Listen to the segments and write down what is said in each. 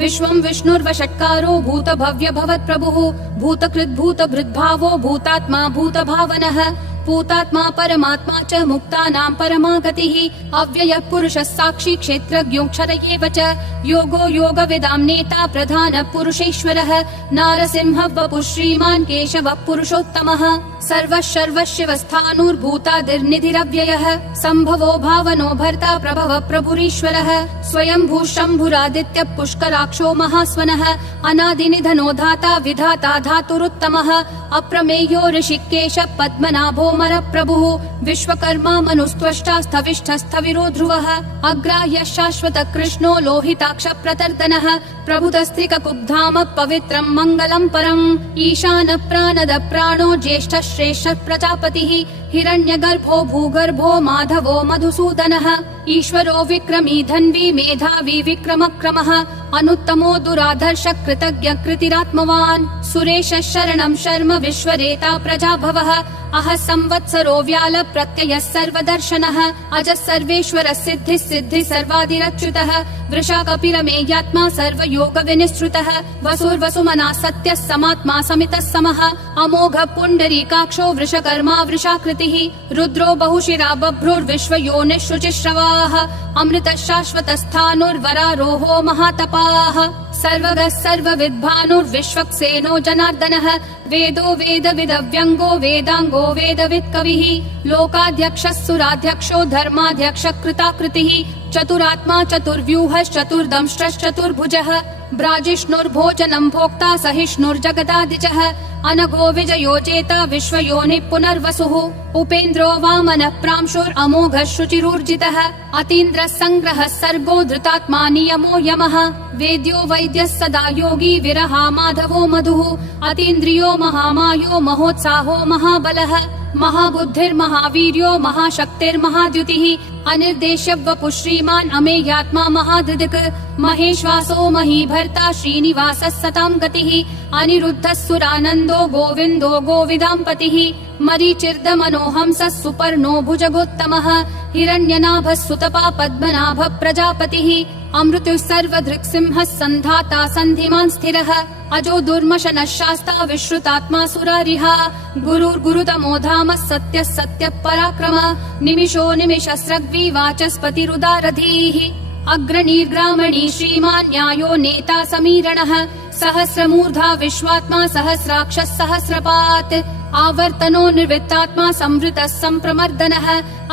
विश्वं विष्णुर्वषट्कारो भूतभव्य भवत्प्रभुः भूतकृद्भूतभृद्भावो भूतात्मा भूतभावनः भूतात्मा परमात्मा च मुक्तानां परमा गतिः अव्ययः पुरुषः साक्षी क्षेत्रज्ञोऽक्षर एव च योगो योगविदां नेता प्रधानः पुरुषेश्वरः नारसिंहः वपुः श्रीमान् केशवः पुरुषोत्तमः सर्वः सर्वशिवस्थाणुर्भूतादिर्निधिरव्ययः सम्भवो भावनो भर्ता प्रभवः प्रभुरीश्वरः स्वयंभू शम्भुरादित्यः पुष्कराक्षो महास्वनः अनादिनिधनो धाता विधाता धातुरुत्तमः अप्रमेयो ऋषिकेशः पद्मनाभो प्रभुः विश्वकर्मा मनुस्त्वष्टा स्थविष्ठस्थविरो ध्रुवः अग्राह्यः शाश्वत कृष्णो लोहिताक्ष प्रतर्दनः प्रभुतस्त्रिककुब्धाम पवित्रं मङ्गलं परम् ईशान प्राणद प्राणो ज्येष्ठः श्रेष्ठः प्रजापतिः हिरण्यगर्भो भूगर्भो माधवो मधुसूदनः ईश्वरो विक्रमी धन्वी मेधावी विक्रमक्रमः अनुत्तमो दुराधर्ष कृतज्ञ कृतिरात्मवान् सुरेशः शरणं शर्म विश्वरेता प्रजाभवः अह संवत्सरो व्याल प्रत्ययः सर्वदर्शनः अजः सर्वेश्वर सिद्धिः सिद्धि सर्वादिरच्युतः वृषा कपिरमेयात्मा सर्वयोग विनिश्रुतः वसुर्वसुमना सत्यः समात्मा समितः समः अमोघ पुण्डरीकाक्षो वृषकर्मा वृषाकृतिः रुद्रो बहुशिरा बभ्रुर्विश्वयोनिः शुचिश्रवाः अमृतः शाश्वतस्थाणुर्वरारोहो महातपाः सर्वगः सर्वविद्भानुर्विश्वक्सेनो जनार्दनः वेदो वेदविदव्यङ्गो वेदाङ्गो वेदवित्कविः लोकाध्यक्षः सुराध्यक्षो धर्माध्यक्षः कृताकृतिः चतुरात्मा चतुर्व्यूहश्चतुर्दंष्ट्रश्चतुर्भुजः ब्राजिष्णुर्भोजनं भोक्ता सहिष्णुर्जगदादिजः अनघो विजयो जेता विश्वयोनिः पुनर्वसुः उपेन्द्रो वामनः प्रांशुरमोघः शुचिरूर्जितः अतीन्द्रः सङ्ग्रहः सर्गो धृतात्मा नियमो यमः वेद्यो वैद्यः सदा योगी विरहा माधवो मधुः अतीन्द्रियो महामायो महोत्साहो महाबलः महाबुद्धिर्महावीर्यो महाशक्तिर्महाद्युतिः अनिर्देश्य वपुः श्रीमान् अमेयात्मा महाधृदिक् महेश्वासो महीभर्ता श्रीनिवासः सतां गतिः अनिरुद्धः सुरानन्दो गोविन्दो गोविदाम्पतिः मरीचिर्दमनोहंसः सुपर्णो भुजगोत्तमः हिरण्यनाभः सुतपा पद्मनाभः प्रजापतिः अमृतुः सर्वधृक्सिंहः सन्धाता सन्धिमान् स्थिरः अजो दुर्मशनः शास्ता विश्रुतात्मा सुरारिः गुरुर्गुरुतमो धामः सत्यः सत्यः पराक्रमः निमिषो निमिषस्रग्वी वाचस्पतिरुदारधीः अग्रणीर्ग्रामणी श्रीमान् न्यायो नेता समीरणः सहस्रमूर्धा विश्वात्मा सहस्राक्षः सहस्रपात् आवर्तनो निर्वृत्तात्मा संवृतः सम्प्रमर्दनः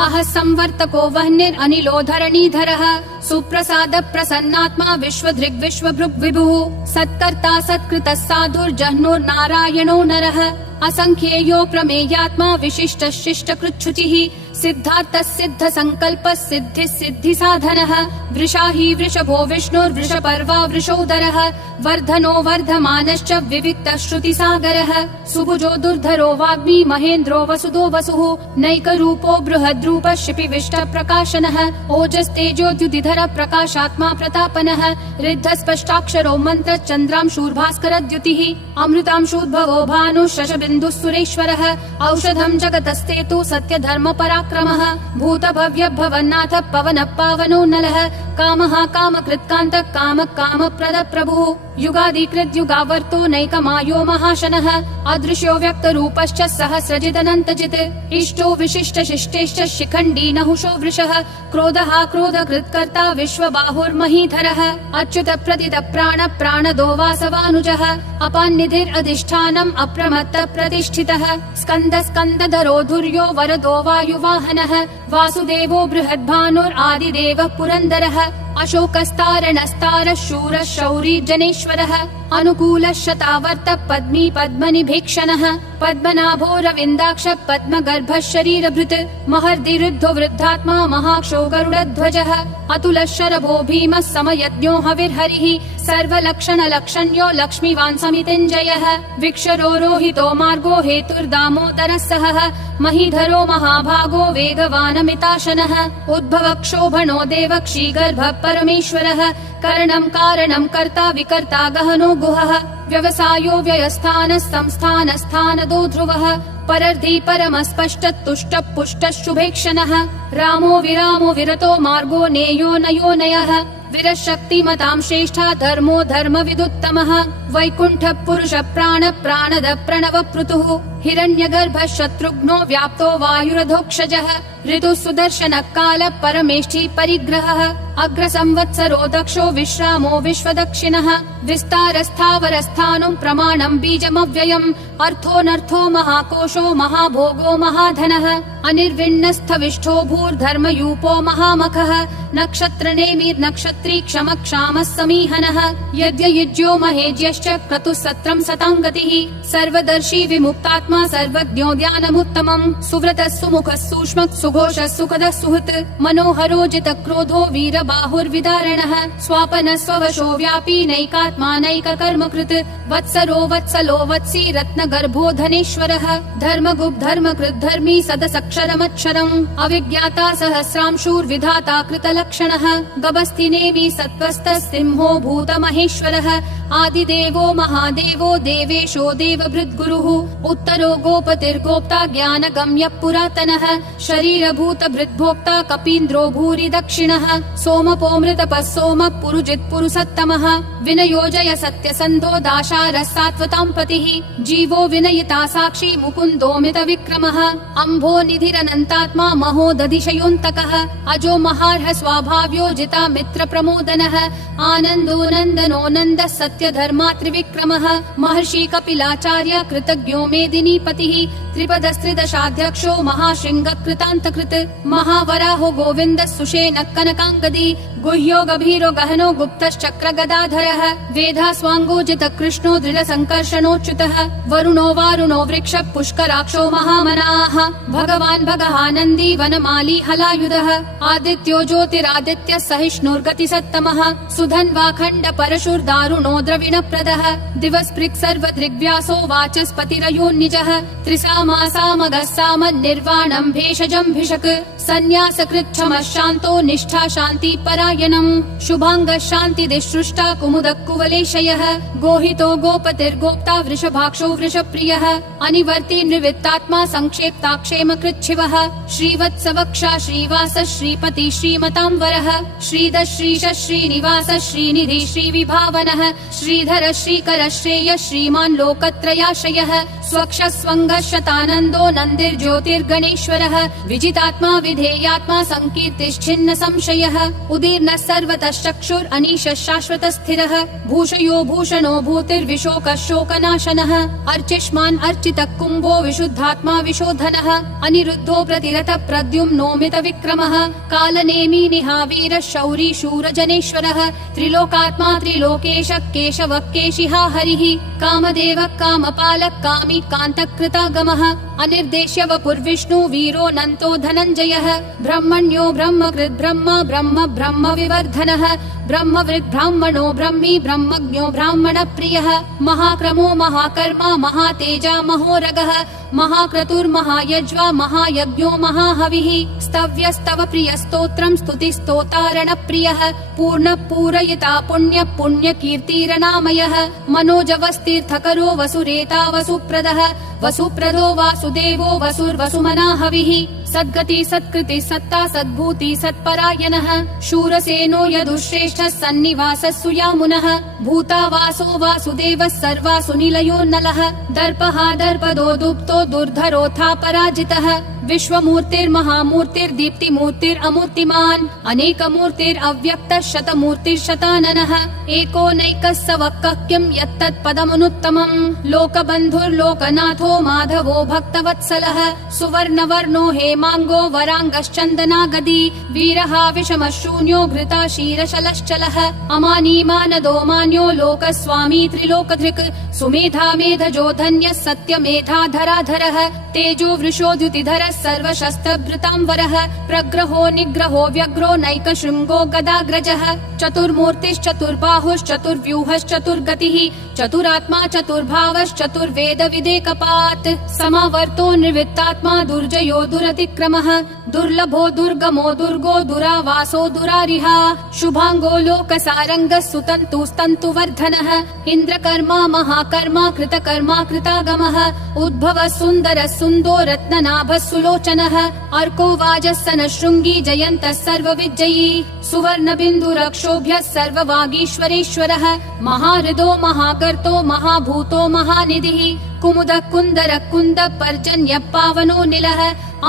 अह संवर्तको वह्निरनिलो धरणीधरः सुप्रसाद प्रसन्नात्मा विश्वधृग् विश्वभृग् विभुः सत्कर्ता सत्कृतः साधुर्जह्नुर्नारायणो नरः असंख्येयो प्रमेयात्मा विशिष्ट शिष्ट कृच्छुचिः सिद्धार्थः सिद्ध संकल्पः सिद्धिः सिद्धि साधनः वृषाही वृषभो विष्णुर्वृषपर्वा वृषोदरः वर्धनो वर्धमानश्च विविक्तः श्रुतिसागरः सुभुजो दुर्धरो वाग्मी महेन्द्रो वसुदो वसुः नैकरूपो बृहद्रूपः शिपिविष्ट प्रकाशनः ओजस्तेजोद्युतिधर प्रकाशात्मा प्रतापनः ऋद्धस्पष्टाक्षरो मन्त्र चन्द्रांशूर्भास्करद्युतिः अमृतांशूद्भवो भानुः शशबिन्दुः सुरेश्वरः औषधं जगतस्तेतु सत्यधर्म पराक्रमः भूतभव्य भवन्नाथ पवनः पावनो नलः कामः कामकृत्कान्तः कामः कामप्रद प्रभुः युगादिकृत् युगावर्तो नैकमायो महाशनः अदृश्यो व्यक्तरूपश्च सहस्रजिदनन्तजित् इष्टो विशिष्ट शिष्टेश्च शिखण्डी नहुषो वृषः क्रोधः क्रोधकृत्कर्ता विश्वबाहुर्महीधरः अच्युत प्रदित प्राण प्राणदो वासवानुजः अपान्निधिरधिष्ठानम् अप्रमत्त प्रतिष्ठितः स्कन्द स्कन्दधरो धुर्यो वरदो वायुवाहनः वासुदेवो बृहद्भानुरादिदेवः पुरन्दरः अशोकस्तारणस्तारः शूरः शौरी जनेश्वरः अनुकूलः शतावर्त पद्मी पद्मनिभीक्षणः पद्मनाभो रविन्दाक्ष पद्मगर्भः शरीरभृत् महर्दिरुद्धो वृद्धात्मा महाक्षो गरुडध्वजः अतुलः शरभो भीमः समयज्ञो हविर्हरिः सर्वलक्षणलक्षण्यो लक्ष्मीवान् समितिञ्जयः विक्षरो रोहितो मार्गो हेतुर्दामोदरः सहः महीधरो महाभागो वेगवानमिताशनः उद्भवक्षोभणो देवक्षीगर्भः परमेश्वरः करणं कारणं कर्ता विकर्ता गहनो गुहः व्यवसायो व्ययस्थानः संस्थानस्थानदो ध्रुवः परर्धि परमस्पष्ट तुष्ट पुष्ट शुभेक्षणः रामो विरामो विरतो मार्गो नेयो नयो नयः विरशक्तिमतां श्रेष्ठा धर्मो धर्म विदुत्तमः वैकुण्ठ पुरुष प्राण प्राणद प्रणव पृथुः हिरण्यगर्भ शत्रुघ्नो व्याप्तो वायुरधोक्षजः ऋतु सुदर्शन काल परमेष्ठी परिग्रहः अग्र संवत्सरो दक्षो विश्रामो विश्वदक्षिणः विस्तारस्थावरस्थानं प्रमाणं बीजमव्ययम् अर्थोऽनर्थो महाकोशो महाभोगो महाधनः अनिर्विण्णस्थविष्ठो भूर्धर्मयूपो महामखः नक्षत्रनेमिर्नक्षत्री क्षमक्षामः समीहनः यद्ययुज्यो महेज्यश्च क्रतुः सत्रं सतां गतिः सर्वदर्शी विमुक्तात्मा सर्वज्ञो ध्यानमुत्तमम् सुव्रतः सुमुखः सूक्ष्मः सुघोषः सुखदः सुहृत् मनोहरो जितक्रोधो वीरबाहुर्विदारणः स्वापनः स्ववशो व्यापी नैकात्मा नैककर्मकृत् वत्सरो वत्सलो वत्सी रत्नगर्भो धनेश्वरः धर्मगुप् धर्मकृत् धर्मी सदसक्षरमक्षरम् अविज्ञाता सहस्रांशूर्विधाता कृतलक्षणः गभस्तिनेमि सत्त्वस्तः सिंहो भूतमहेश्वरः आदिदेवो महादेवो देवेशो देवभृद्गुरुः उत्तरो गोपतिर्गोप्ता ज्ञानगम्यः पुरातनः शरीरभूतभृद्भोक्ता कपीन्द्रो भूरि दक्षिणः सोमपोऽमृतपः सोमः पुरुजित् पुरुषोत्तमः विनयोजय सत्यसन्धो दाशारः सात्वतां पतिः जीवो विनयिता साक्षी मुकुन्दोऽमित विक्रमः अम्भो निधिरनन्तात्मा महोदधिशयोऽन्तकः अजो महार्ह स्वाभाव्यो जिता मित्र प्रमोदनः आनन्दो नन्दनो नन्दः सत्यधर्मा त्रिविक्रमः महर्षि कपिलाचार्य कृतज्ञो मेदिनीपतिः त्रिपदस्त्रिदशाध्यक्षो महाशृङ्ग कृतान्तकृत् महावराहो गोविन्दः सुषेणः कनकाङ्गदी गुह्यो गभीरो गहनो गुप्तश्चक्र गदाधरः वेधास्वाङ्गोजित कृष्णो दृढसङ्कर्षणोच्युतः वरुणो वारुणो वृक्ष पुष्कराक्षो महामनाः भगवान् भगहानन्दी वनमाली हलायुधः आदित्यो ज्योतिरादित्य सहिष्णुर्गतिसत्तमः सुधन्वाखण्ड परशुर्दारुणो द्रविणप्रदः दिवस्पृक् सर्वदृग्व्यासो वाचस्पतिरयोन्निजः त्रिसामासामगः सामन्निर्वाणं भेषजं भिषक् सन्न्यासकृच्छमः शान्तो निष्ठा शान्ति परायणम् शुभाङ्गः शान्तिदिसृष्टा कुमुदः कुवलेशयः गोहितो गोपतिर्गोप्ता वृषभाक्षो वृषप्रियः अनिवर्ति निवृत्तात्मा संक्षेप्ताक्षेम कृच्छिवः श्रीवत्सवक्षा श्रीवास श्रीपति श्रीमतांवरः श्रीधर श्रीश श्रीनिवास श्रीनिधि श्रीविभावनः श्रीधर श्रीकर श्रेय श्रीमान् लोकत्रयाश्रयः स्वक्ष स्वङ्गः शतानन्दो नन्दिर्ज्योतिर्गणेश्वरः विजितात्मा विधेयात्मा संकीर्तिश्छिन्न संशयः उदीर्णः सर्वतः चक्षुर् अनीशः शाश्वतः स्थिरः भूषयो भूषणो भूतिर्विशोकः शोकनाशनः अर्चिष्मान् अर्चितः कुम्भो विशुद्धात्मा विशोधनः अनिरुद्धो प्रतिरतः प्रद्युम्नोमित विक्रमः कालनेमी निहावीरः शौरी शूरजनेश्वरः त्रिलोकात्मा त्रिलोकेशः केशवः केशिहा हरिः कामदेवः कामपालः कामी कान्तकृतागमः अनिर्देश्य वपुर्विष्णु वीरो नन्तो धनञ्जयः ब्रह्मण्यो ब्रह्मकृत् ब्रह्म ब्रह्म ब्रह्म विवर्धनः ब्रह्मवृद् ब्राह्मणो ब्रह्मी ब्रह्मज्ञो ब्राह्मण प्रियः महाक्रमो महाकर्मा महातेजा महोरगः महाक्रतुर्महायज्वा महायज्ञो महाहविः स्तव्यस्तव प्रियस्तोत्रम् स्तुतिस्तोतारण प्रियः पूर्ण पूरयिता पुण्य पुण्य कीर्तिरनामयः मनोजवस्तीर्थकरो वसुरेता वसुप्रदः वसुप्रदो वासुदेवो वसुर्वसुमनाहविः सद्गति सत्कृति सत्ता सद्भूति सत्परायणः शूरसेनो यदुश्रेष्ठः सन्निवासः सुयामुनः भूतावासो वासुदेवः सर्वासु निलयो नलः दर्पः दर्पदो दुप्तो दुर्धरोऽथा पराजितः विश्वमूर्तिर्महामूर्तिर्दीप्तिमूर्तिरमूर्तिमान् अनेकमूर्तिरव्यक्तः शतमूर्तिर्शताननः एकोनैकः सवक्कः किं यत्तत्पदमनुत्तमम् लोकबन्धुर्लोकनाथो माधवो भक्तवत्सलः सुवर्णवर्णो हेमाङ्गो वराङ्गश्चन्दनागदी वीरः विषमः शून्यो घृता शीरशलश्चलः अमानीमानदो मान्यो लोकस्वामी त्रिलोकधृक् सुमेधा मेधजो धन्यः सत्यमेधाधराधरः तेजो वृषोद्युतिधरः सर्वशस्त्रभृतांवरः प्रग्रहो निग्रहो व्यग्रो नैकशृङ्गो गदाग्रजः चतुर्मूर्तिश्चतुर्बाहुश्चतुर्व्यूहश्चतुर्गतिः चतुरात्मा चतुर्भावश्चतुर्वेद विदेकपात् समावर्तो निर्वृत्तात्मा दुर्जयो दुरतिक्रमः दुर्लभो दुर्गमो दुर्गो दुरावासो दुरारिहा शुभांगो लोकसारङ्गः सुतन्तुस्तन्तुवर्धनः इन्द्रकर्मा महाकर्मा कृतकर्मा कृतागमः उद्भवः सुन्दरः सुन्दो रत्ननाभः सुलोचनः अर्को वाजस्सनः शृङ्गी जयन्तः सर्वविजयी सुवर्णबिन्दुरक्षोभ्यः सर्ववागीश्वरेश्वरः महाहृदो महाकर्तो महाभूतो महानिधिः कुमुदः कुन्दरः कुन्दः पर्जन्यः पावनो निलः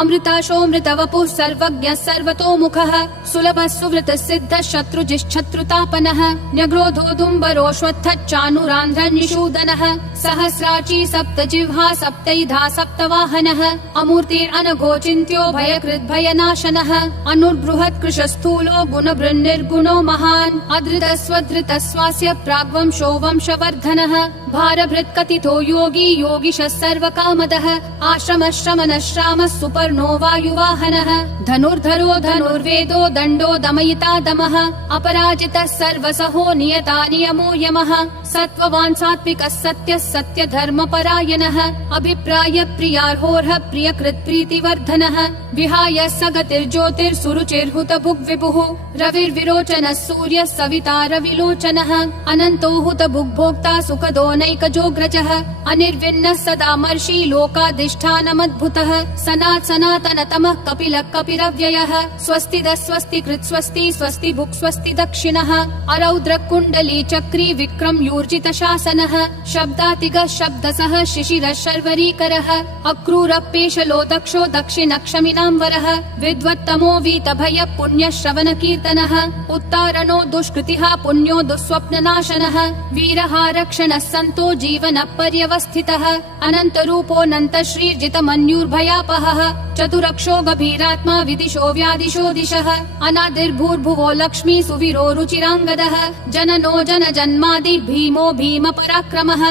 अमृताशोऽमृतवपुः सर्वज्ञः सर्वतोमुखः सुलभः सुवृतः सिद्धः शत्रुजिश्शत्रुतापनः न्यग्रोधोदुम्बरोऽश्वत्थः चानुरान्ध्रः निषूदनः सहस्राची सप्तजिह्वा सप्तैधा सप्तवाहनः अमूर्तिरनघोचिन्त्यो भयकृद्भयनाशनः अनुर्बृहत् कृशस्थूलो गुणभृन्निर्गुणो महान् अधृतः स्वधृतः स्वास्य प्राग्वंशो वंशवर्धनः भारभृत्कथितो योगी योगिशः सर्वकामदः आश्रमः श्रमणः श्रामः सुपर्णो वायुवाहनः धनुर्धरो धनुर्वेदो दण्डो दमयिता दमः अपराजितः सर्वसहो नियता नियमो यमः सत्त्ववान् सात्विकः सत्यः सत्यधर्मपरायणः अभिप्राय प्रियार्होर्ह प्रियकृत् प्रीतिवर्धनः विहाय सगतिर्ज्योतिर्सुरुचिर्हुतभुग् विभुः रविर्विरोचनः सूर्यः सविता रविलोचनः अनन्तो हुतभुग्भोक्ता सुखदो नैकजोग्रजः अनिर्विण्णः सदा मर्षि लोकाधिष्ठानमद्भुतः सनातनतमः कपिलः कपिरव्ययः स्वस्तिदः स्वस्तिकृत् स्वस्ति स्वस्ति भुक् स्वस्ति दक्षिणः अरौद्रः कुण्डली चक्री विक्रम यूर्जित शासनः शब्दातिगः शब्दसः शिशिरः शर्वरीकरः अक्रूरः पेशलो दक्षो दक्षिणक्षमिनाम्बरः विद्वत्तमो वीतभयः पुण्यः श्रवणकीर्तनः उत्तारणो दुष्कृतिः पुण्यो दुःस्वप्ननाशनः वीरः रक्षणः सन्तो जीवनः पर्यवस्थितः अनन्तरूपोऽनन्त श्रीर्जितमन्युर्भयापहः चतुरक्षो गभीरात्मा विदिशो व्यादिशो दिशः अनादिर्भूर्भुवो लक्ष्मी सुवीरो रुचिराङ्गदः जननो जनजन्मादि भीमो भीम पराक्रमः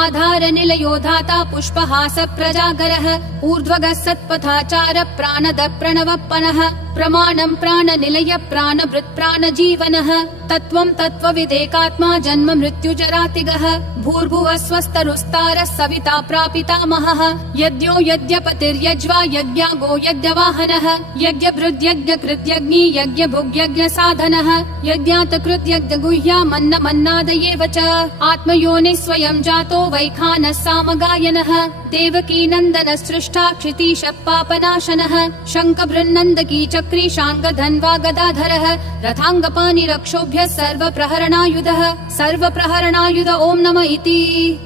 आधार निलयो धाता पुष्पहास प्रजागरः ऊर्ध्वगः सत्पथाचार प्राणद प्रणवप्पनः प्रमाणं प्राणनिलय प्राणभृत् प्राणजीवनः तत्त्वं तत्त्वविदेकात्मा जन्म मृत्युजरातिगः भूर्भुवः स्वस्तरुस्तारः सविता प्रापितामहः यज्ञो यज्ञपतिर्यज्वा यज्ञागो यज्ञवाहनः यज्ञभृद्यज्ञकृत्यग्नि यज्ञभुग्यज्ञसाधनः यज्ञातकृत्यज्ञगुह्यामन्नमन्नादयेव च आत्मयोनिः स्वयं जातो वैखानः सामगायनः देवकी नन्दनः सृष्टा क्षितीशः पापनाशनः शङ्खभृन्नन्दकी चक्री शाङ्गधन्वा गदाधरः रथाङ्गपाणिरक्षोभ्यः सर्वप्रहरणायुधः सर्वप्रहरणायुध ॐ नमः इति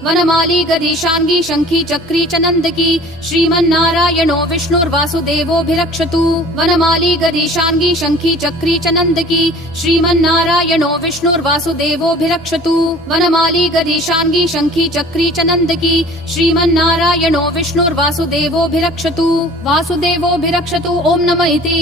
वनमाली गदीशाङ्गी शङ्खी चक्री च नन्दकी श्रीमन्नारायणो विष्णुर्वासुदेवोऽभिरक्षतु वनमाली गदीशाङ्गी शङ्खी चक्री च नन्दकी श्रीमन्नारायणो विष्णुर्वासुदेवोऽभिरक्षतु वनमाली गदीशाङ्गी शङ्खी चक्री च नन्दकी श्रीमन्नारायणो विष्णुर्वासुदेवोऽभिरक्षतु वासुदेवोऽभिरक्षतु ॐ नमः इति।